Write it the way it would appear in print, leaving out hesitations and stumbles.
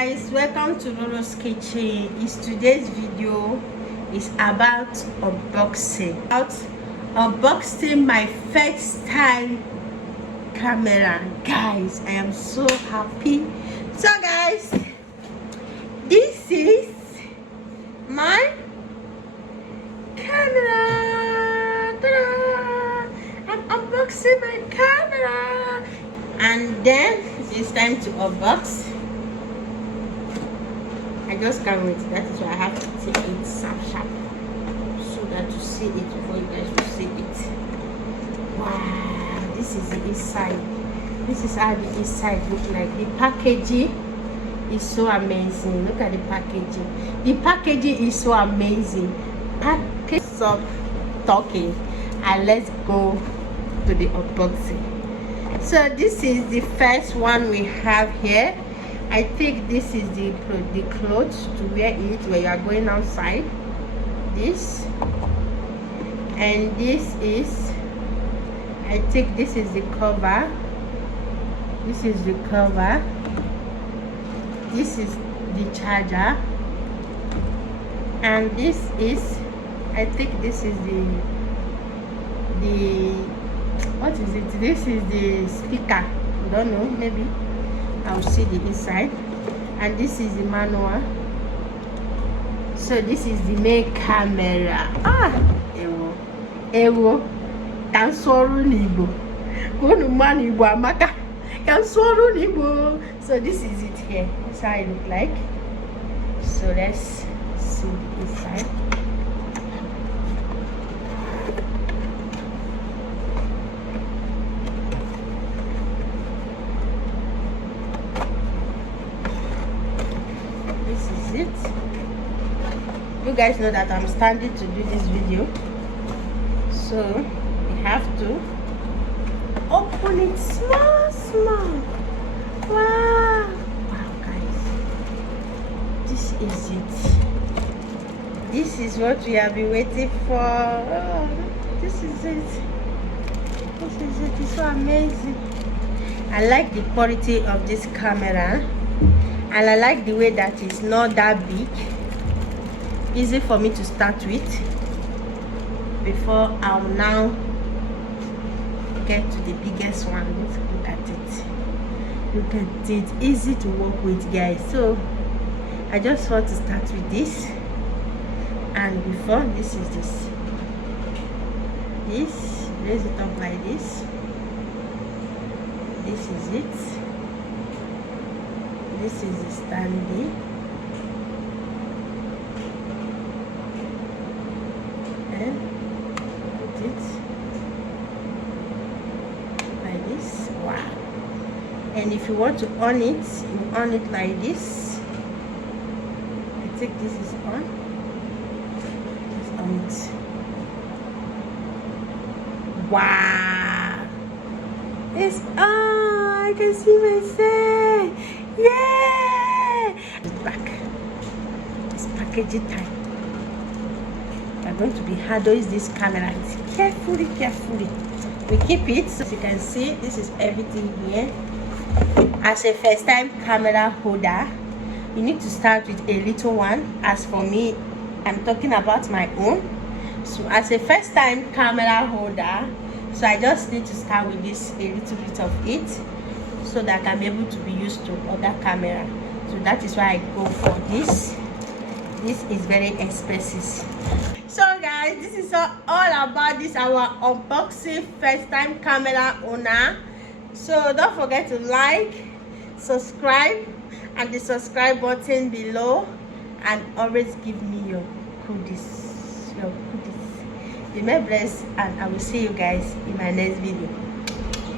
guys, welcome to Lolo's Kitchen. Today's video is about unboxing my first time camera. Guys, I am so happy. So guys, this is my camera. Ta-da! I'm unboxing my camera, and then it's time to unbox. I just can't wait. That is why I have to take it sharp so that you see it before you guys will see it. Wow, this is the inside. This is how the inside looks like. The packaging is so amazing. Look at the packaging. The packaging is so amazing. Stop talking and let's go to the unboxing. So this is the first one we have here. I think this is the clothes to wear it when you are going outside. This, and this is, I think this is the cover. This is the cover. This is the charger, and this is, I think this is the what is it? This is the speaker. I don't know, maybe I'll see the inside. And this is the manual. So this is the main camera. Ewo can soru nibo gonu manibo amaka can soru nibo. So this is it here. That's how it look like. So let's see the inside. It. You guys know that I'm standing to do this video, so we have to open it small. Wow, guys, this is it. This is what we have been waiting for. Oh, this is it. It's so amazing. I like the quality of this camera. And I like the way that it's not that big. Easy for me to start with before I'll now get to the biggest one. Let's look at it. Look at it. Easy to work with, guys. So I just want to start with this. And before, this is this. Raise it up like this. This is it. This is the standee, and put it like this. Wow. And if you want to on it, you on it like this. I think this is on. Just on it. Wow, it's on. I can see myself. Yeah! It's back. It's packaging time. We are going to be handling this camera carefully. We keep it, so as you can see, this is everything here. As a first time camera holder, you need to start with a little one. As for me, I'm talking about my own. So as a first time camera holder, so I just need to start with this, a little bit of it, so that I'm able to be used to other camera. So that is why I go for this. This is very expensive. So guys, this is all about this, our unboxing first time camera owner. So don't forget to like, subscribe, and the subscribe button below, and always give me your goodies. Remain blessed, and I will see you guys in my next video.